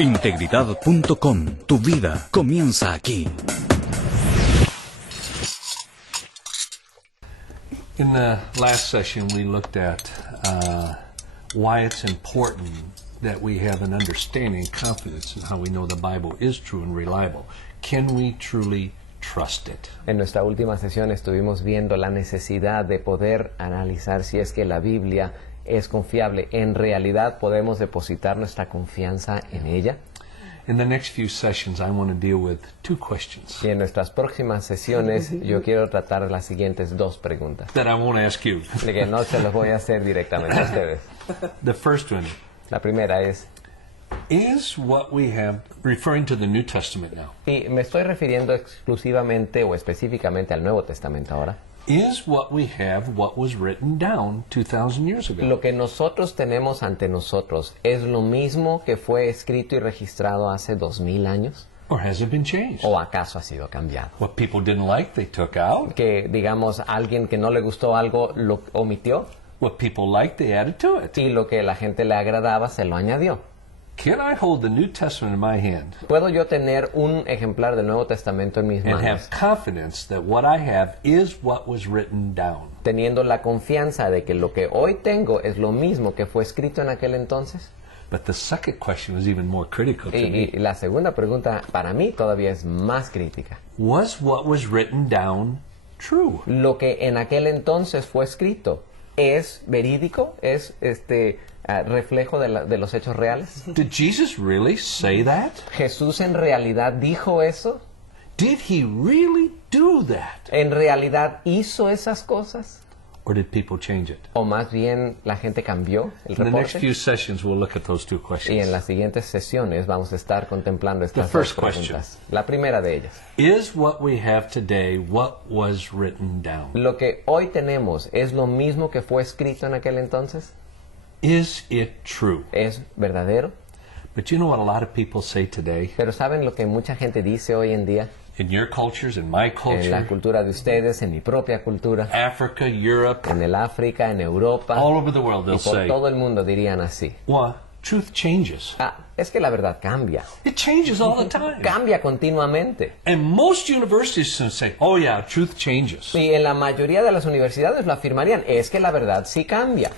Integridad.com. Tu vida comienza aquí. In the last session, we looked at why it's important that we have an understanding, confidence in how we know the Bible is true and reliable. Can we truly trust it? En nuestra última sesión estuvimos viendo la necesidad de poder analizar si es que la Biblia es confiable. ¿En realidad podemos depositar nuestra confianza en ella? In the next few sessions, I want to deal with two questions Y en nuestras próximas sesiones yo quiero tratar las siguientes dos preguntas, that I won't ask you. de que no se los voy a hacer directamente a ustedes. The first one La primera es, is what we have, referring to the New Testament now, y me estoy refiriendo exclusivamente o específicamente al Nuevo Testamento ahora, is what we have what was written down 2,000 years ago? lo que nosotros tenemos ante nosotros es lo mismo que fue escrito y registrado hace 2000 años, Or has it been changed? o acaso ha sido cambiado. What people didn't like, they took out. Que digamos alguien que no le gustó algo lo omitió What people liked, they added to it. y lo que a la gente le agradaba se lo añadió. Can I hold the New Testament in my hand ¿Puedo yo tener un ejemplar del Nuevo Testamento en mis and have manos, confidence that what I have is what was written down? teniendo la confianza de que lo que hoy tengo es lo mismo que fue escrito en aquel entonces? But the second question was even more critical to me. Y la segunda pregunta para mí todavía es más crítica. Was what was written down true? ¿Lo que en aquel entonces fue escrito es verídico? ¿Es reflejo de los hechos reales? Did Jesus really say that? ¿Jesús en realidad dijo eso? Did he really do that? ¿En realidad hizo esas cosas? Or did people change it? ¿O más bien la gente cambió el In the next reporte? few sessions, we'll look at those two Y en questions. las siguientes sesiones vamos a estar contemplando estas The first dos preguntas. La primera de ellas. Is what we have today what was written down? ¿Lo que hoy tenemos es lo mismo que fue escrito en aquel entonces? Is it true? ¿Es verdadero? But you know what a lot of people say today? Pero ¿saben lo que mucha gente dice hoy en día? In your cultures, in my En la culture, cultura de ustedes, en mi propia cultura, Africa, Europe, en el África, en Europa, all over the world, y they'll por say, todo el mundo dirían así. well, truth changes. Es que la verdad cambia. It changes all the time. Cambia continuamente. And most universities say, oh yeah, truth changes. Y en la mayoría de las universidades lo afirmarían. Es que la verdad sí cambia.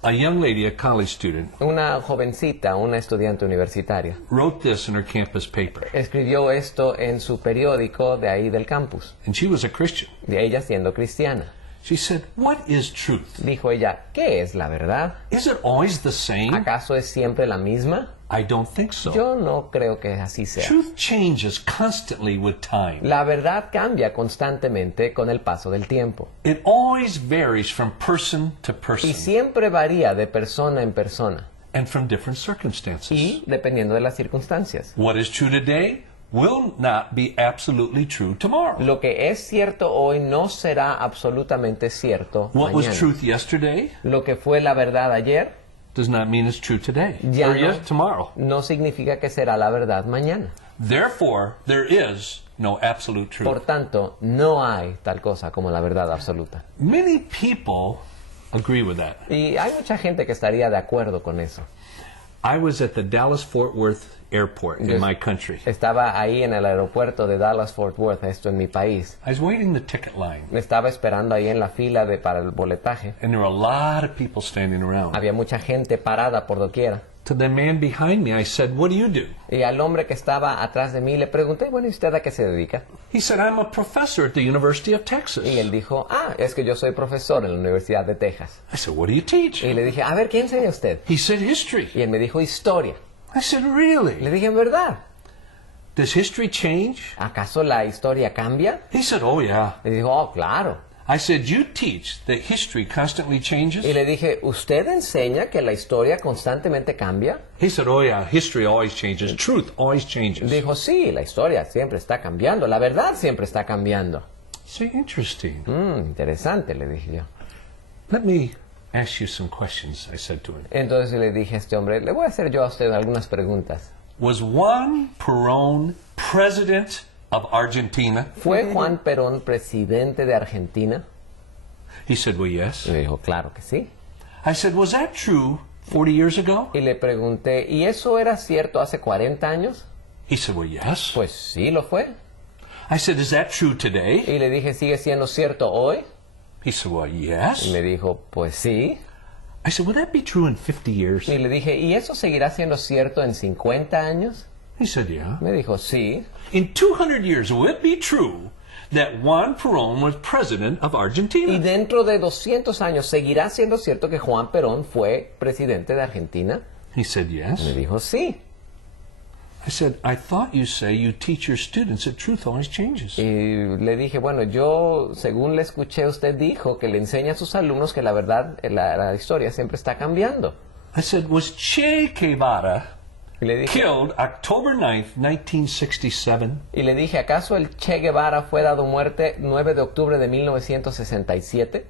A young lady, a college student, Una jovencita, una estudiante universitaria, wrote this in her campus paper. escribió esto en su periódico de ahí del campus, And she was a Christian. de ella siendo cristiana. She said, what is truth? Dijo ella, ¿qué es la verdad? Is it always the same? ¿Acaso es siempre la misma? I don't think so. Yo no creo que así sea. Truth changes constantly with time. La verdad cambia constantemente con el paso del tiempo. It always varies from person to Y person siempre varía de persona en persona. and from different circumstances. Y dependiendo de las circunstancias. What is true today will not be absolutely true tomorrow. Lo que es cierto hoy no será absolutamente cierto What was mañana. truth yesterday Lo que fue la verdad ayer does not mean it's true today Ya or no. tomorrow. no significa que será la verdad mañana. Therefore, there is no absolute truth. Por tanto, no hay tal cosa como la verdad absoluta. Many people agree with that. Y hay mucha gente que estaría de acuerdo con eso. I was at the Dallas-Fort Worth airport in Yes. my country. Estaba ahí en el aeropuerto de Dallas-Fort Worth, esto en mi país. I was waiting the ticket line, Me estaba esperando ahí en la fila para el boletaje. and there were a lot of people standing around. Había mucha gente parada por doquiera. To the man behind me, I said, what do you do? Y al hombre que estaba atrás de mí le pregunté, bueno, ¿y usted a qué se dedica? He said, I'm a professor at the University of Texas. Y él dijo, es que yo soy profesor en la Universidad de Texas. I said, what do you teach? Y le dije, a ver, ¿qué enseña usted? He said, history. Y él me dijo, historia. I said, Le really? dije, ¿en verdad? Does history change? ¿Acaso la historia cambia? He said, oh yeah. Le dijo, oh, claro. I said, you teach that history constantly changes? Y le dije, ¿usted enseña que la historia constantemente cambia? He said, oh yeah, history always changes. Truth always changes. Dijo, sí, la historia siempre está cambiando, la verdad siempre está cambiando. Say, interesting. Interesante, le dije yo. Let me ask you some questions, I said to him. Entonces le dije a este hombre, le voy a hacer yo a usted algunas preguntas. Was Juan Perón president of Argentina? ¿Fue Juan Perón presidente de Argentina? He said, well, yes. Y me dijo, claro que sí. I said, was that true 40 years ago? Y le pregunté, ¿y eso era cierto hace 40 años? He said, well, yes. Pues sí, lo fue. I said, is that true today? Y le dije, ¿sigue siendo cierto hoy? He said, well, Y yes. me dijo, pues sí. I said, will that be true in 50 years? Y le dije, ¿y eso seguirá siendo cierto en 50 años? He said, yeah. Me dijo, sí. In 200 years, will it be true that Juan Perón was president of Y Argentina? dentro de 200 años, ¿seguirá siendo cierto que Juan Perón fue presidente de Argentina? He said, Me yes. dijo, sí. I said, I thought you say you teach your students that truth always changes. Y le dije, bueno, yo, según le escuché, usted dijo que le enseña a sus alumnos que la verdad, la historia siempre está cambiando. I said, was Che Guevara Y le dije, killed October 9th, 1967? ¿acaso el Che Guevara fue dado muerte 9 de octubre de 1967?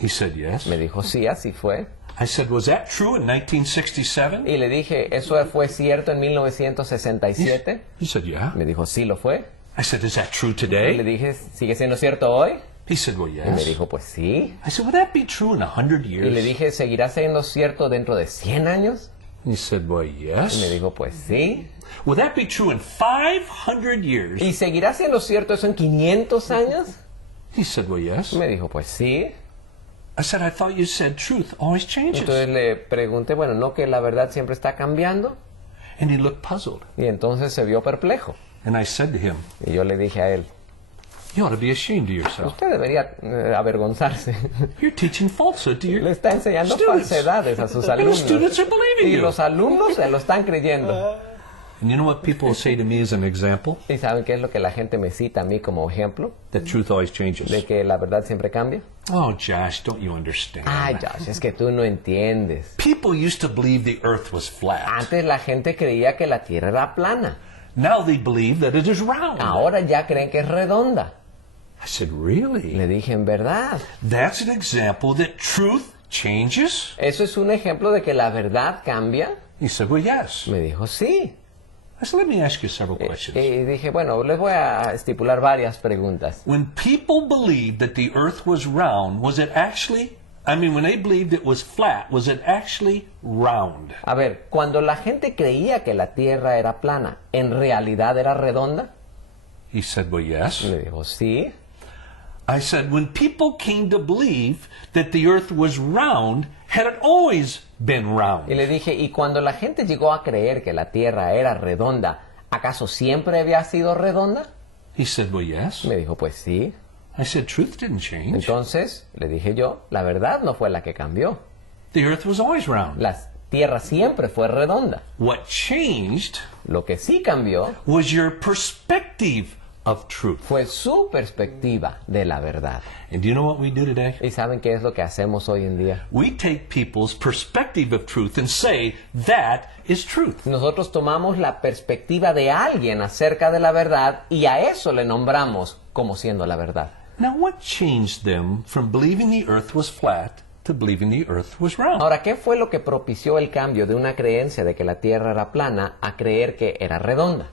He said, yes. Me dijo, sí, así fue. I said, was that true in 1967? Y le dije, ¿eso fue cierto en 1967? He said, yeah. Me dijo, sí, lo fue. I said, is that true Y le today? dije, ¿sigue siendo cierto hoy? He said, well, Y me yes. dijo, pues sí. I said, would that be true in 100 Y le years? dije, ¿seguirá siendo cierto dentro de 100 años? He said, well, Y me yes. dijo, pues sí. Would that be true in 500 years? ¿Y seguirá siendo cierto eso en 500 años? He said, well, yes. Me dijo, pues sí. I said, I thought you said truth always Entonces changes. le pregunté, bueno, ¿no que la verdad siempre está cambiando? And he looked puzzled. Y entonces se vio perplejo. And I said to him, Y yo le dije a él, you ought to be ashamed of yourself. usted debería avergonzarse. You're teaching falsehood to Le your está enseñando students. falsedades a sus And the alumnos. students are believing Y you. los alumnos se lo están creyendo. And you know what people will say to me as an example? ¿Y saben qué es lo que la gente me cita a mí como ejemplo? That truth always changes. De que la verdad siempre cambia. Oh, Josh, don't you understand? Ay, Josh, es que tú no entiendes. People used to believe the earth was flat. Antes la gente creía que la Tierra era plana. Now they believe that it is round. Ahora ya creen que es redonda. I said, really? Le dije, en verdad. That's an example that truth changes? ¿Eso es un ejemplo de que la verdad cambia? He said, well, yes. Me dijo, sí. I said, let me ask you several questions. Y dije, bueno, les voy a estipular varias preguntas. When people believed that the earth was round, was it actually, when they believed it was flat, was it actually round? A ver, cuando la gente creía que la Tierra era plana, ¿en realidad era redonda? He said, well, yes. Me dijo, sí. I said, when people came to believe that the earth was round, had it always been Y round? le dije, ¿y cuando la gente llegó a creer que la Tierra era redonda, ¿acaso siempre había sido redonda? He said, well, yes. Me dijo, pues sí. I said, truth didn't change. Entonces, le dije yo, la verdad no fue la que cambió. The earth was always round. La Tierra siempre fue redonda. What changed Lo que sí cambió was your perspective of truth. fue su perspectiva de la verdad. And do you know what we do today? ¿Y saben qué es lo que hacemos hoy en día? We take people's perspective of truth and say that is truth. Nosotros tomamos la perspectiva de alguien acerca de la verdad y a eso le nombramos como siendo la verdad. Now, what changed them from believing the earth was flat to believing the earth was round? Ahora, ¿qué fue lo que propició el cambio de una creencia de que la Tierra era plana a creer que era redonda?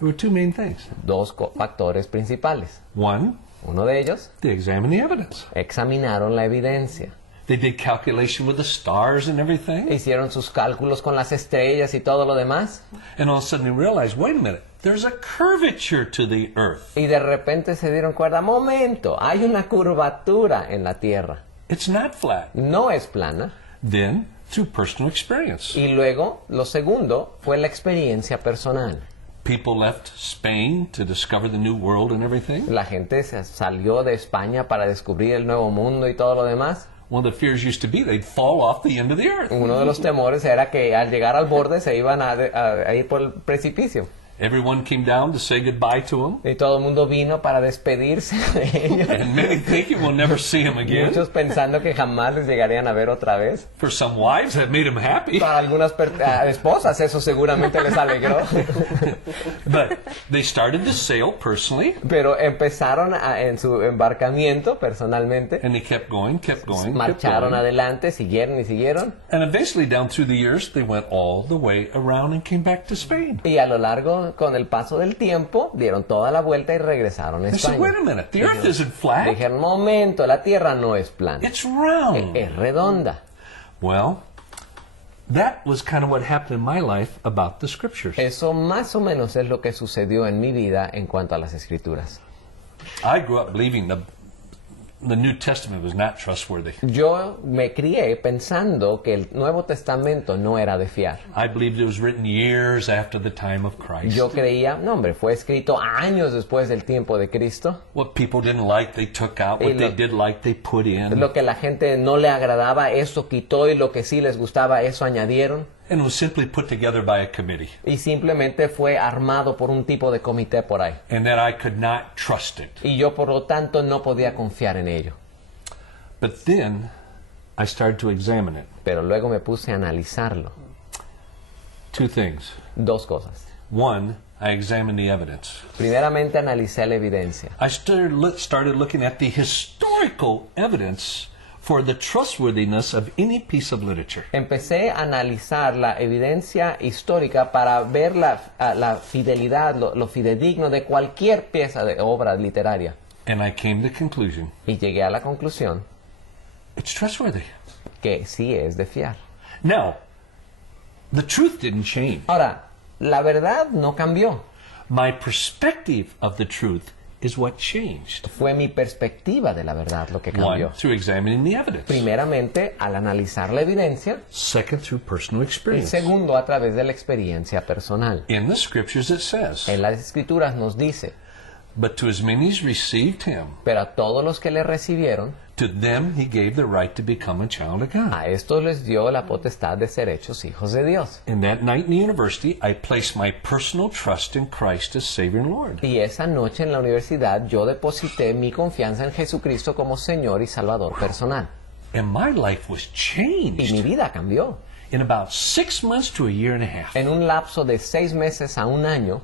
There were two main things. Dos factores principales. One, Uno de ellos, they examined the evidence. examinaron la evidencia. They did calculation with the stars and everything. Hicieron sus cálculos con las estrellas y todo lo demás. And all of a sudden they realized, wait a minute, there's a curvature to the earth. Y de repente se dieron cuenta, momento, hay una curvatura en la Tierra. It's not flat. No es plana. Then, through personal experience. Y luego, lo segundo, fue la experiencia personal. People left Spain to discover the new world and everything. La gente se salió de España para descubrir el nuevo mundo y todo lo demás. One of the fears used to be they'd fall off the end of the earth. Uno de los temores era que al llegar al borde se iban a ir por el precipicio. Everyone came down to say goodbye to them. Y todo el mundo vino para despedirse de ellos. And many thinking we'll never see them again. Muchos pensando que jamás les llegarían a ver otra vez. For some wives, that made them happy. Para algunas esposas eso seguramente les alegró. But they started to sail personally, Pero empezaron en su embarcamiento personalmente. and they kept going, kept going, kept Marcharon going. adelante, siguieron y siguieron. And eventually, down through the years, they went all the way around and came back to Spain. Y a lo largo, con el paso del tiempo, dieron toda la vuelta y regresaron a They said, wait a España. minute, the earth isn't flat, Dijeron, momento, la Tierra no es plana, it's round. es redonda. Well, That was kind of what happened in my life about the scriptures. Eso más o menos es lo que sucedió en mi vida en cuanto a las escrituras. I grew up believing the New Testament was not trustworthy. Yo me crié pensando que el Nuevo Testamento no era de fiar. I believed it was written years after the time of Christ. Yo creía, no hombre, fue escrito años después del tiempo de Cristo. What people didn't like, they took out. What they did like, they put in. Lo que la gente no le agradaba, eso quitó, y lo que sí les gustaba, eso añadieron. And it was simply put together by a committee. Y simplemente fue armado por un tipo de comité por ahí. And that I could not trust it. Y yo, por lo tanto, no podía confiar en ello. But then I started to examine it. Pero luego me puse a analizarlo. Two things. Dos cosas. One, I examined the evidence. Primeramente, analicé la evidencia. I started looking at the historical evidence for the trustworthiness of any piece of literature. Empecé a analizar la evidencia histórica para ver la fidelidad, lo fidedigno de cualquier pieza de obra literaria. And I came to the conclusion, Y llegué a la conclusión it's trustworthy. que sí es de fiar. Now, the truth didn't change. Ahora, la verdad no cambió. My perspective of the truth is what changed. Fue mi perspectiva de la verdad lo que cambió. One, through examining the evidence. Primeramente, al analizar la evidencia. Second, through personal Y experience. segundo, a través de la experiencia personal. In the scriptures it says, En las escrituras nos dice, but to as many as received him, pero a todos los que le recibieron, to them he gave the right to become a child of God. a estos les dio la potestad de ser hechos hijos de Dios. And that night in the university, I placed my personal trust in Christ as Savior and Lord. Y esa noche en la universidad yo deposité mi confianza en Jesucristo como Señor y Salvador personal. And my life was Y mi changed vida cambió. in about 6 months to a year and a half. En un lapso de 6 meses a un año.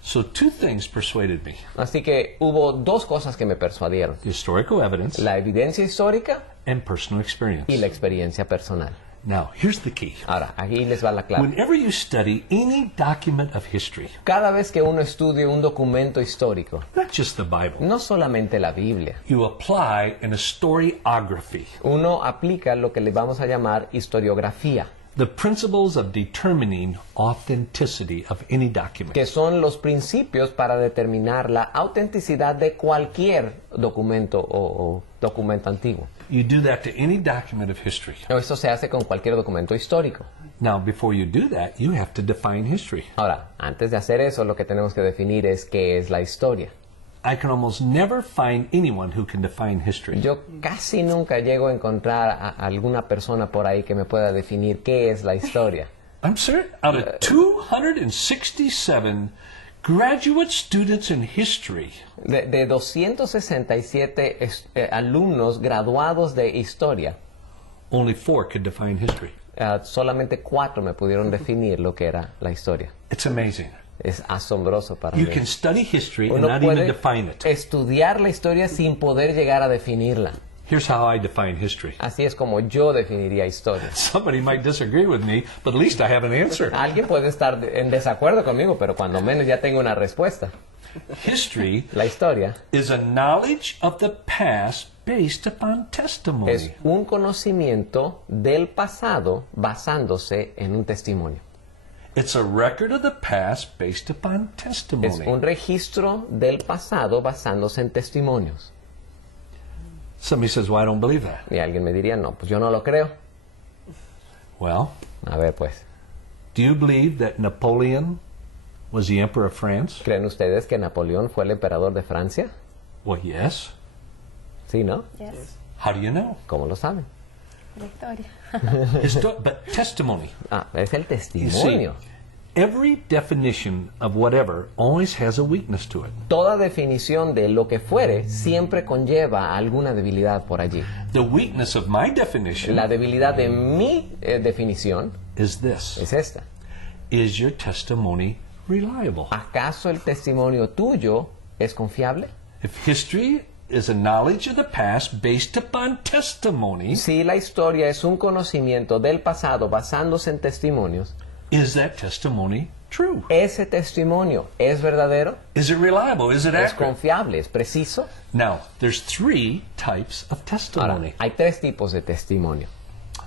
So two things persuaded me. Así que hubo dos cosas que me persuadieron. The historical evidence La evidencia histórica and personal experience. y la experiencia personal. Now, here's the key. Ahora, aquí les va la clave. Whenever you study any document of history, Cada vez que uno estudie un documento histórico, not just the Bible, no solamente la Biblia, you apply an historiography, uno aplica lo que le vamos a llamar historiografía, the principles of determining authenticity of any document. que son los principios para determinar la autenticidad de cualquier documento o documento antiguo. You do that to any document of history. Esto se hace con cualquier documento histórico. Now, before you do that, you have to define history. Ahora, antes de hacer eso, lo que tenemos que definir es qué es la historia. I can almost never find anyone who can define history. Yo casi nunca llego a encontrar a alguna persona por ahí que me pueda definir qué es la historia. I'm serious. Out of 267 graduate students in history, De 267 alumnos graduados de historia, only 4 could define history. solamente 4 me pudieron definir lo que era la historia. It's amazing. Es asombroso para You mí. can study history and Uno not even puede define it. estudiar la historia sin poder llegar a definirla. Here's how I define history. Así es como yo definiría historia. Somebody might disagree with me, but at least I have an answer. Alguien puede estar en desacuerdo conmigo, pero cuando menos ya tengo una respuesta. History La historia is a knowledge of the past based upon testimony. es un conocimiento del pasado basándose en un testimonio. It's a record of the past based upon Es testimony. un registro del pasado basándose en testimonios. Somebody says, well, I don't believe that. Y alguien me diría, no, pues yo no lo creo. Well, A ver, pues, do you believe that Napoleon was the emperor of France? ¿creen ustedes que Napoleón fue el emperador de Francia? Well, yes. Sí, ¿no? Yes, How do you know? ¿Cómo lo saben? la historia. But testimony. Ah, es el You see, testimonio. every definition of whatever always has a weakness to it. Toda definición de lo que fuere siempre conlleva alguna debilidad por allí. The weakness of my definition La debilidad de mi definición is this. es esta. Is your testimony reliable? ¿Acaso el testimonio tuyo es confiable? If history is a knowledge of the past based upon testimony, Si la historia es un conocimiento del pasado basándose en testimonios, is that testimony true? ¿ese testimonio es verdadero? Is it reliable? Is it ¿Es accurate? confiable? ¿Es preciso? Now, there's 3 types of Ahora, testimony. hay 3 tipos de testimonio.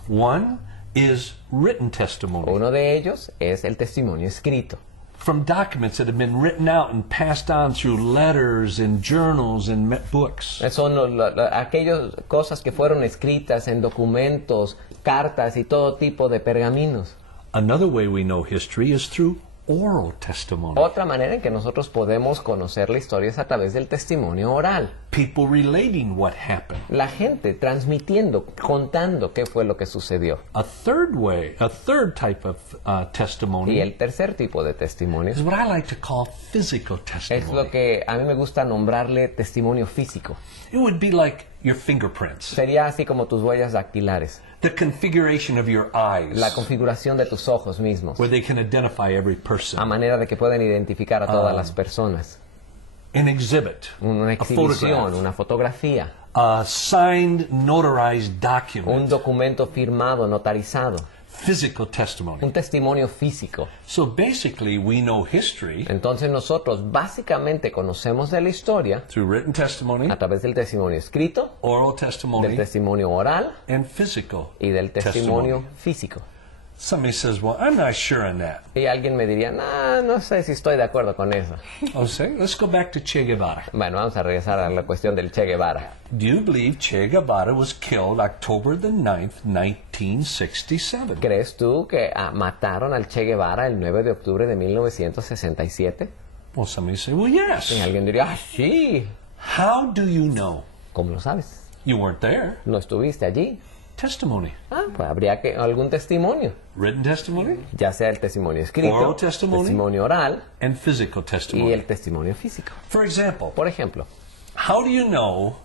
One is written testimony. Uno de ellos es el testimonio escrito. From documents that have been written out and passed on through letters and journals and books. Son aquellas cosas que fueron escritas en documentos, cartas y todo tipo de pergaminos. Another way we know history is through oral testimony. Otra manera en que nosotros podemos conocer la historia es a través del testimonio oral. People relating what happened. La gente transmitiendo, contando qué fue lo que sucedió. A third type of testimony Y el tercer tipo de testimonio is what I like to call physical es testimony. lo que a mí me gusta nombrarle testimonio físico. It would be like your fingerprints, Sería así como tus huellas dactilares, the configuration of your eyes, la configuración de tus ojos mismos, where they can identify every a person. manera de que puedan identificar a todas las personas. An exhibit, Una a exhibición, photograph, una fotografía, a signed, notarized un document, documento firmado, notarizado, physical testimony. un testimonio físico. So basically, we know history Entonces nosotros básicamente conocemos de la historia through written testimony, a través del testimonio escrito, oral del testimony, testimonio oral and physical y del testimonio testimony. físico. Somebody says, well, I'm not sure on that. Y alguien me diría, no sé si estoy de acuerdo con eso. Oh, say, let's go back to Che Guevara. Bueno, vamos a regresar a la cuestión del Che Guevara. Do you believe Che Guevara was killed October the 9th, 1967? ¿Crees tú que mataron al Che Guevara el 9 de octubre de 1967? Well, somebody say, well, yes. Y alguien diría, sí. How do you know? ¿Cómo lo sabes? You weren't there. ¿No estuviste allí? Testimony. Pues habría algún testimonio, Written testimony ya sea el testimonio escrito, Oral testimony. testimonio oral and physical y testimony. el testimonio físico. For example, Por ejemplo, how do you know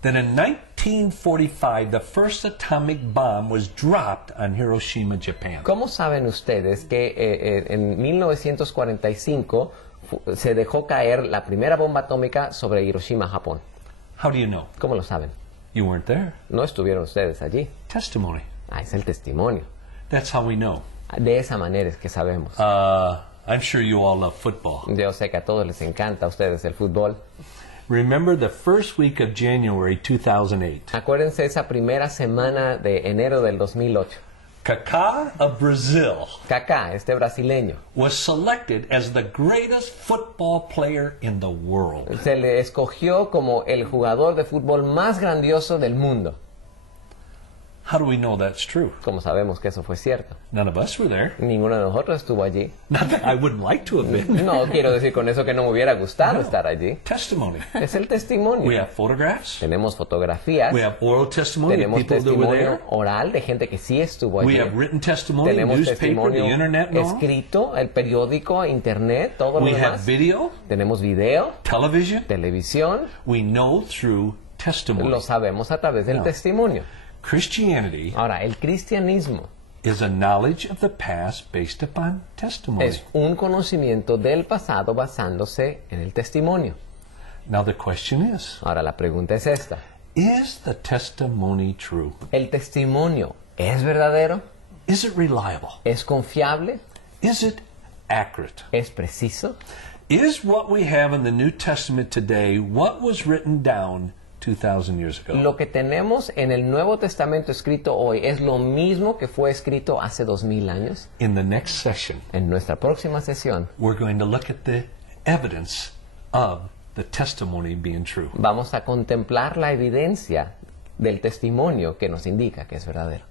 that in 1945 the first atomic bomb was dropped on Hiroshima, Japan? ¿cómo saben ustedes que en 1945 se dejó caer la primera bomba atómica sobre Hiroshima, Japón? How do you know? ¿Cómo lo saben? You weren't there. No estuvieron ustedes allí. Testimony. Es el testimonio. That's how we know. De esa manera es que sabemos. I'm sure you all love football. Yo sé que a todos les encanta a ustedes el fútbol. Remember the first week of January 2008. Acuérdense esa primera semana de enero del 2008. Kaká of Brazil Kaká, este brasileño, was selected as the greatest football player in the world. se le escogió como el jugador de fútbol más grandioso del mundo. How do we know that's true? Como sabemos que eso fue cierto. None of us were there. Ninguno de nosotros estuvo allí. Not that I wouldn't like to have been. No quiero decir con eso que no me hubiera gustado No. estar allí. Testimony. Es el testimonio. We have photographs. Tenemos fotografías, We have oral testimony of tenemos people that were testimonio there. oral de gente que sí estuvo We allí. have written testimony, Tenemos newspaper, the testimonio internet, and all. escrito, el periódico, internet, todo lo We have demás. video, Tenemos video, television. televisión, We know through testimony. lo sabemos a través del No. testimonio. Christianity Ahora, el cristianismo is a knowledge of the past based upon testimony. es un conocimiento del pasado basándose en el testimonio. Now the question is, Ahora, la pregunta es esta. is the testimony true? ¿El testimonio es verdadero? Is it reliable? ¿Es confiable? Is it accurate? ¿Es preciso? Is what we have in the New Testament today what was written down 2,000 years ago? Lo que tenemos en el Nuevo Testamento escrito hoy es lo mismo que fue escrito hace 2000 años. In the next session, En nuestra próxima sesión we're going to look at the evidence of the testimony being true. vamos a contemplar la evidencia del testimonio que nos indica que es verdadero.